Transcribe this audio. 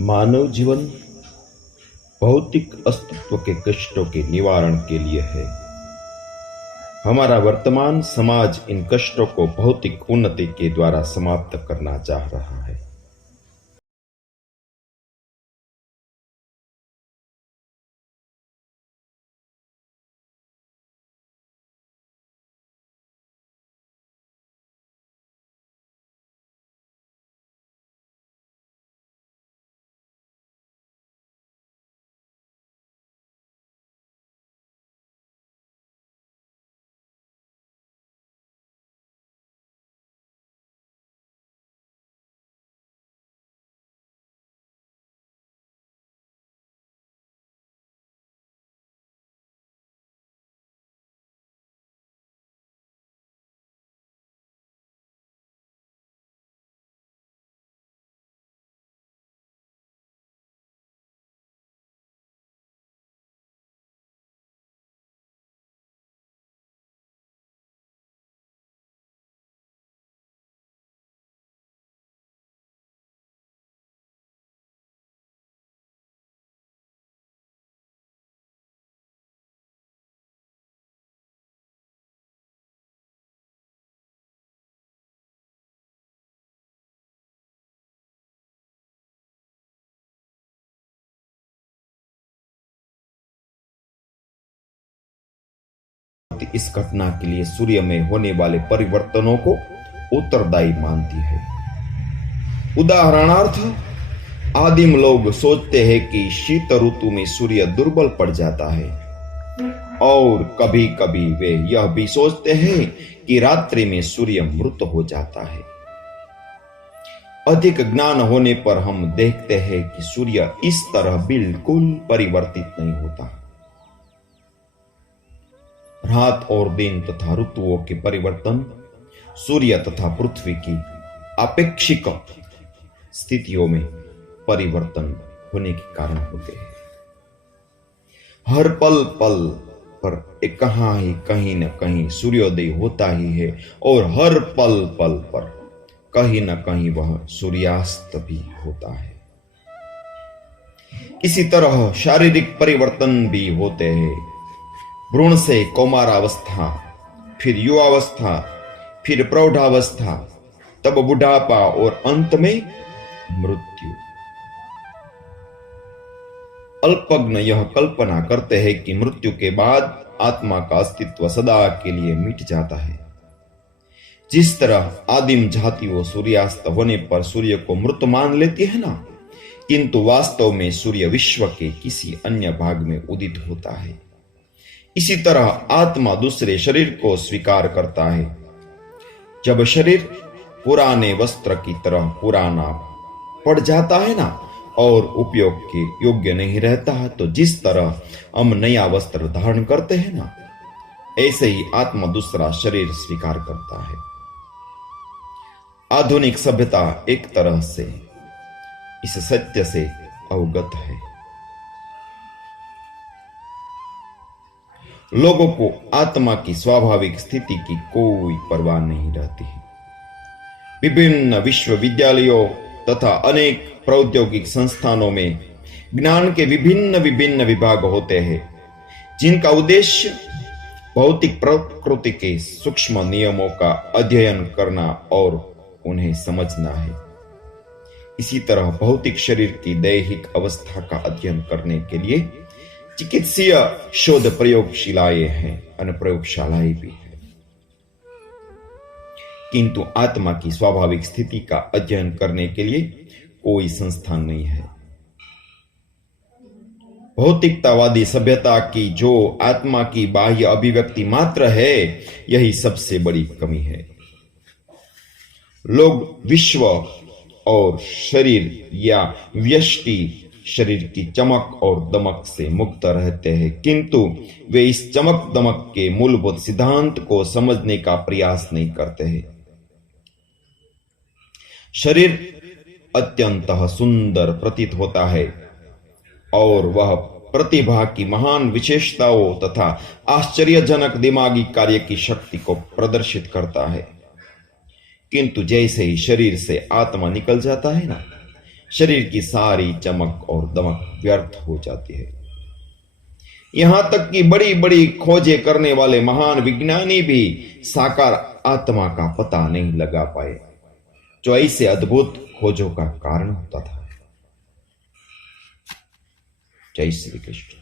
मानव जीवन भौतिक अस्तित्व के कष्टों के निवारण के लिए है। हमारा वर्तमान समाज इन कष्टों को भौतिक उन्नति के द्वारा समाप्त करना चाह रहा है। इस घटना के लिए सूर्य में होने वाले परिवर्तनों को उत्तरदायी मानती है। उदाहरणार्थ, आदिम लोग सोचते हैं कि शीत ऋतु में सूर्य दुर्बल पड़ जाता है, और कभी कभी वे यह भी सोचते हैं कि रात्रि में सूर्य मृत हो जाता है। अधिक ज्ञान होने पर हम देखते हैं कि सूर्य इस तरह बिल्कुल परिवर्तित नहीं होता। रात और दिन तथा ऋतुओं के परिवर्तन सूर्य तथा पृथ्वी की आपेक्षिक स्थितियों में परिवर्तन होने के कारण होते हैं। हर पल पल पर कहीं न कहीं सूर्योदय होता ही है, और हर पल पल पर कहीं न कहीं वह सूर्यास्त भी होता है। इसी तरह शारीरिक परिवर्तन भी होते हैं। भ्रूण से कौमारावस्था, फिर युवावस्था, फिर प्रौढ़ावस्था, तब बुढ़ापा और अंत में मृत्यु। अल्पज्ञ यह कल्पना करते हैं कि मृत्यु के बाद आत्मा का अस्तित्व सदा के लिए मिट जाता है। जिस तरह आदिम जातियों सूर्यास्त होने पर सूर्य को मृत मान लेती है ना, किंतु वास्तव में सूर्य विश्व के किसी अन्य भाग में उदित होता है। इसी तरह आत्मा दूसरे शरीर को स्वीकार करता है। जब शरीर पुराने वस्त्र की तरह पुराना पड़ जाता है ना, और उपयोग के योग्य नहीं रहता है, तो जिस तरह हम नया वस्त्र धारण करते हैं ना, ऐसे ही आत्मा दूसरा शरीर स्वीकार करता है। आधुनिक सभ्यता एक तरह से इस सत्य से अवगत है। लोगों को आत्मा की स्वाभाविक स्थिति की कोई परवाह नहीं रहती है। विभिन्न विश्वविद्यालयों तथा अनेक प्रौद्योगिक संस्थानों में ज्ञान के विभिन्न विभिन्न विभाग होते हैं, जिनका उद्देश्य भौतिक प्रकृति के सूक्ष्म नियमों का अध्ययन करना और उन्हें समझना है। इसी तरह भौतिक शरीर की दैहिक अवस्था का अध्ययन करने के लिए चिकित्सीय शोध प्रयोगशालाएं हैं, अनुप्रयोगशालाएं भी है। किंतु आत्मा की स्वाभाविक स्थिति का अध्ययन करने के लिए कोई संस्थान नहीं है। भौतिकतावादी सभ्यता की जो आत्मा की बाह्य अभिव्यक्ति मात्र है, यही सबसे बड़ी कमी है। लोग विश्व और शरीर या व्यष्टि शरीर की चमक और दमक से मुक्त रहते हैं, किंतु वे इस चमक दमक के मूलभूत सिद्धांत को समझने का प्रयास नहीं करते हैं। शरीर अत्यंत सुंदर प्रतीत होता है, और वह प्रतिभा की महान विशेषताओं तथा आश्चर्यजनक दिमागी कार्य की शक्ति को प्रदर्शित करता है। किंतु जैसे ही शरीर से आत्मा निकल जाता है ना, शरीर की सारी चमक और दमक व्यर्थ हो जाती है। यहां तक कि बड़ी बड़ी खोजें करने वाले महान विज्ञानी भी साकार आत्मा का पता नहीं लगा पाए, जो ऐसे अद्भुत खोजों का कारण होता था। जय श्री कृष्ण।